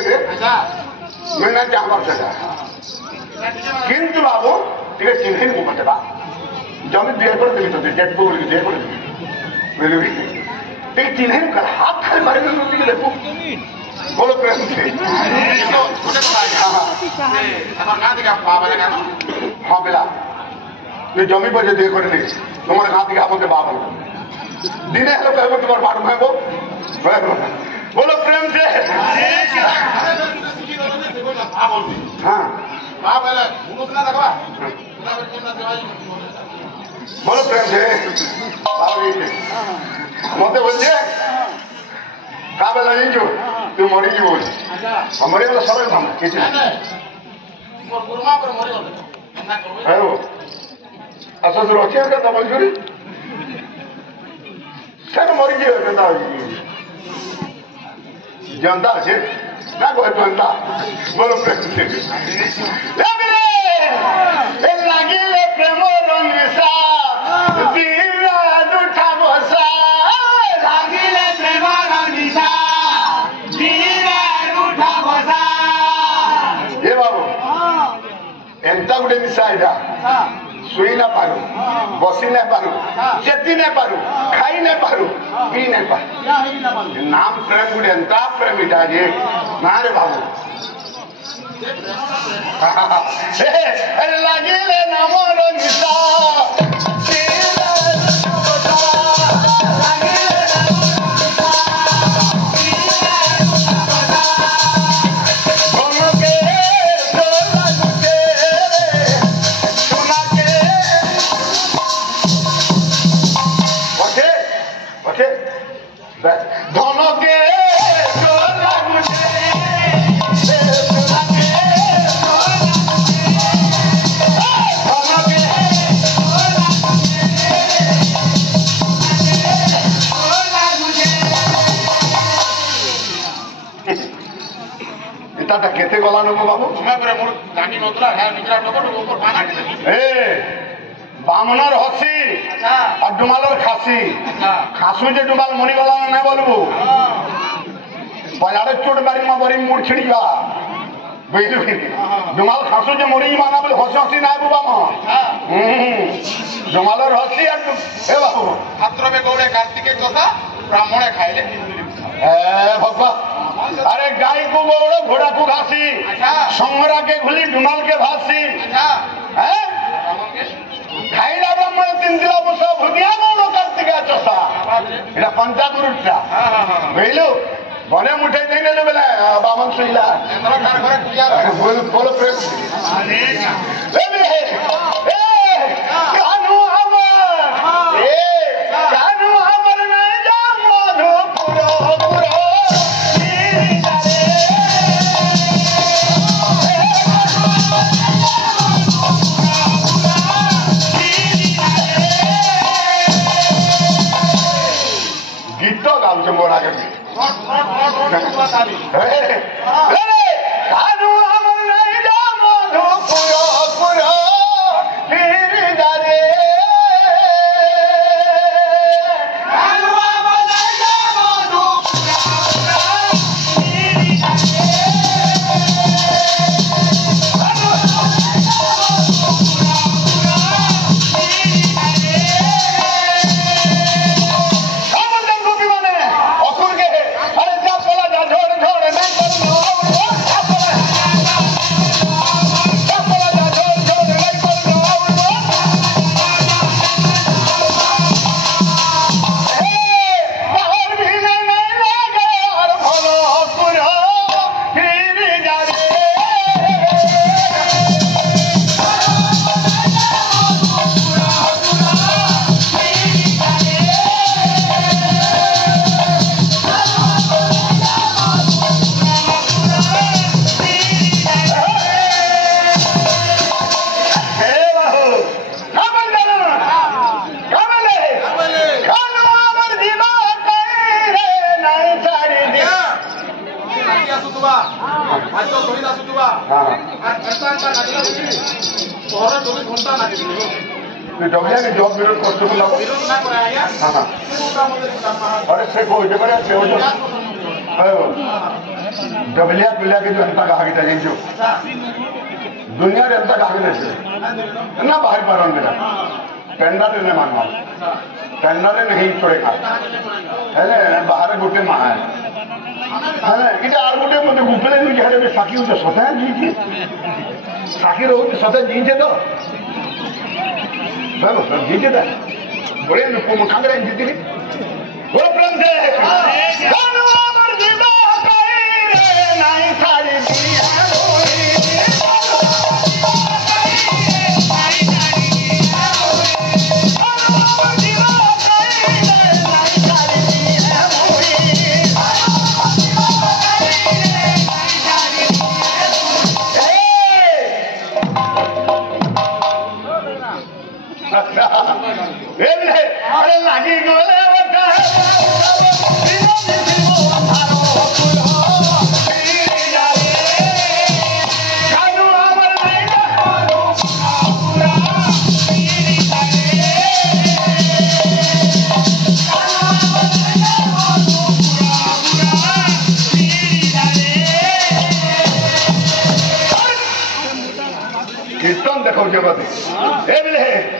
मैं जाबार किंतु बाबू टे चिन्ह मुझे बा जमी दिए कर देवी तो डेट को दिए कर देवी टे चिन्ह कर हाथ खाली मारे बोलो प्रेम से हाँ बेला ये जमी पर दिए कर तुम्हारे हाथ के आपके बाप दिने हेलो कहो तुम्हारे बाटू है वो बोलो प्रेम से हाँ बोलो प्रेम से मत बोल का बेला जीजु तू मरी जी बोल मरी गला सब हम किसी अच्छा तो रखे का दबल चोरी क्या मरी जी जनता আছে না কই जनता बोलो प्रेम से লাগিলে প্রেম রঙিসা দিলা দুঠা বসা লাগিলে প্রেম রঙিসা দিলা দুঠা বসা এ বাবু এন্তা গুটে নিশা এটা শুই না পারু বসি না পারু চেতি না পারু খাই না পারু পি না পারু नाम प्रेम गुड़े एंता प्रेम इटा जे ना रे बाबू लगिले नमो निशा केते गला नको बाबू तुम्हें पर मोर दानी नतला है निकरा नको ऊपर पाना ए बामनर हसी अच्छा और डुमालर खासी अच्छा खासु जे डुमाल मनी गला ना बोलबो बजारे चोट बारी मा बरी मुड़ छिड़िया बुझलु डुमाल खासु जे मरी माना बोले हसी हसी ना बुबा म डुमालर हसी और ए बाबू छात्र में गौड़े कार्तिके कथा ब्राह्मणे खाइले ए भगवान अरे गाय को गोड़ो घोड़ा को घासी संगरा के घुली डुमाल के भासी खाइला ब्राह्मण तीन दिला बस भुदिया गोड़ो कार्तिका चषा এটা पंचामृतটা বুঝলো বনে মুঠে দেই নেলে বেলা বামন শুইলা কার ঘরে পূজা বলো প্রেম এ কানু আমার এ কানু আমার নাই যা মধুপুর পুরো मोर आगे कानू हमर नहीं जा मधु पुरो पुरो वीर दारे कानू हमर नहीं जा मधु जॉब विरोध करते अरे से को डबलिया पिलिया के जनता कहा कि टाइम जो दुनिया जनता कहा कि नहीं ना बाहर पर मेरा टेंडर ने मानना टेंडर नहीं छोड़ेगा है बाहर गोटे माँ है कि आर गोटे मत गुपले नहीं साखी हो स्वतः जीजे साखी रहो स्वतः जीजे तो जीजे था बड़े मुखांगे जीती बोलो प्रेम से नहीं सारी अरे लागी गोले कीर्तन देखो जगत